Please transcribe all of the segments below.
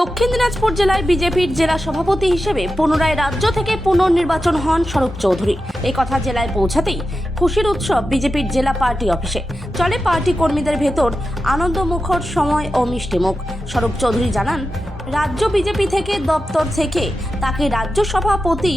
দক্ষিণ দিনাজপুর জেলায় বিজেপির জেলা সভাপতি হিসেবে পুনরায় রাজ্য থেকে পুনর্নির্বাচন হন স্বরূপ চৌধুরী। এই কথা জেলায় পৌঁছাতেই খুশির উৎসব বিজেপির জেলা পার্টি অফিসে। চলে পার্টি কর্মীদের ভেতর আনন্দমুখর সময় ও মিষ্টিমুখ। স্বরূপ চৌধুরী জানান রাজ্য বিজেপি থেকে দপ্তর থেকে তাকে রাজ্য সভাপতি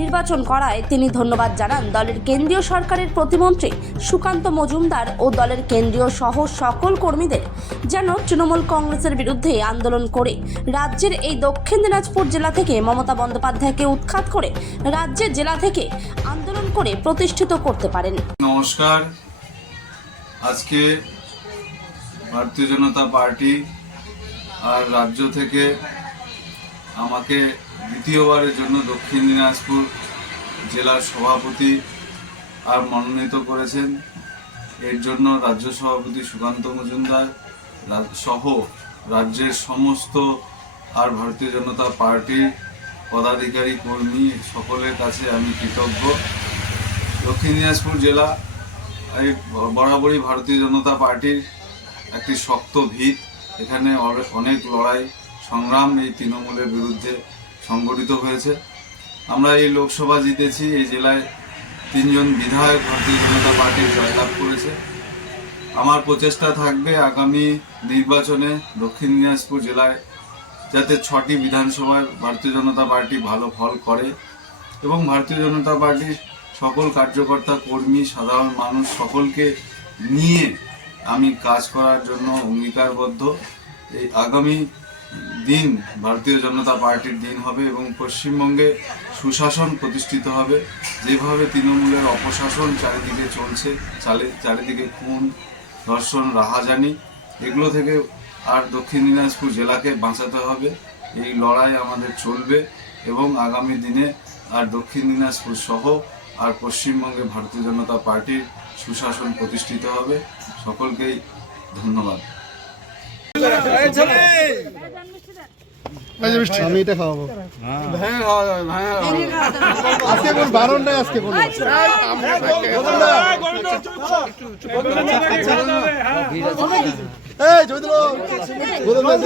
নির্বাচন করায় তিনি ধন্যবাদ জানান। দলের কেন্দ্রীয় সরকারের প্রতিমন্ত্রী সুকান্ত মজুমদার ও দলের কেন্দ্রীয় সহ সকল কর্মীদের যেন তৃণমূল কংগ্রেসের বিরুদ্ধে আন্দোলন করে, রাজ্যের এই দক্ষিণ দিনাজপুর জেলা থেকে মমতা বন্দ্যোপাধ্যায়কে উৎখাত করে, রাজ্যের জেলা থেকে আন্দোলন করে প্রতিষ্ঠিত করতে পারেন। নমস্কার। আজকে ভারতীয় জনতা পার্টি আর রাজ্য থেকে আমাকে দ্বিতীয়বারের জন্য দক্ষিণ দিনাজপুর জেলার সভাপতি আর মনোনীত করেছেন। এর জন্য রাজ্য সভাপতি সুকান্ত মজুমদার সহ রাজ্যের সমস্ত আর ভারতীয় জনতা পার্টির পদাধিকারী, কর্মী সকলের কাছে আমি কৃতজ্ঞ। দক্ষিণ দিনাজপুর জেলা এই বরাবরই ভারতীয় জনতা পার্টির একটি শক্ত ভিত। এখানে অনে- অনেক লড়াই, সংগ্রাম এই তৃণমূলের বিরুদ্ধে সংগঠিত হয়েছে। আমরা এই লোকসভা জিতেছি, এই জেলায় তিনজন বিধায়ক ভারতীয় জনতা পার্টির জয়লাভ করেছে। আমার প্রচেষ্টা থাকবে আগামী নির্বাচনে দক্ষিণ দিনাজপুর জেলায় যাতে ছটি বিধানসভায় ভারতীয় জনতা পার্টি ভালো ফল করে এবং ভারতীয় জনতা পার্টির সকল কার্যকর্তা, কর্মী, সাধারণ মানুষ সকলকে নিয়ে আমি কাজ করার জন্য অঙ্গীকারবদ্ধ। এই আগামী দিন ভারতীয় জনতা পার্টির দিন হবে এবং পশ্চিমবঙ্গে সুশাসন প্রতিষ্ঠিত হবে। যেভাবে তৃণমূলের অপশাসন চারিদিকে চলছে, চালে, চারিদিকে খুন, ধর্ষণ, রাহাজানি, এগুলো থেকে আর দক্ষিণ দিনাজপুর জেলাকে বাঁচাতে হবে। এই লড়াই আমাদের চলবে এবং আগামী দিনে আর দক্ষিণ দিনাজপুর সহ আর পশ্চিমবঙ্গে ভারতীয় জনতা পার্টির সুশাসন প্রতিষ্ঠিত হবে। সকলকেই ধন্যবাদ। আমি এটা খাওয়াবো। আজকে কোন বারণ নাই আজকে কোন এই গোদম ভাই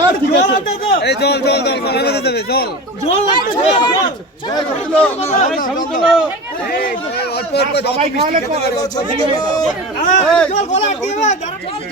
আর ঠিক আছে এই জল জল জল বেঁধে দেবে জল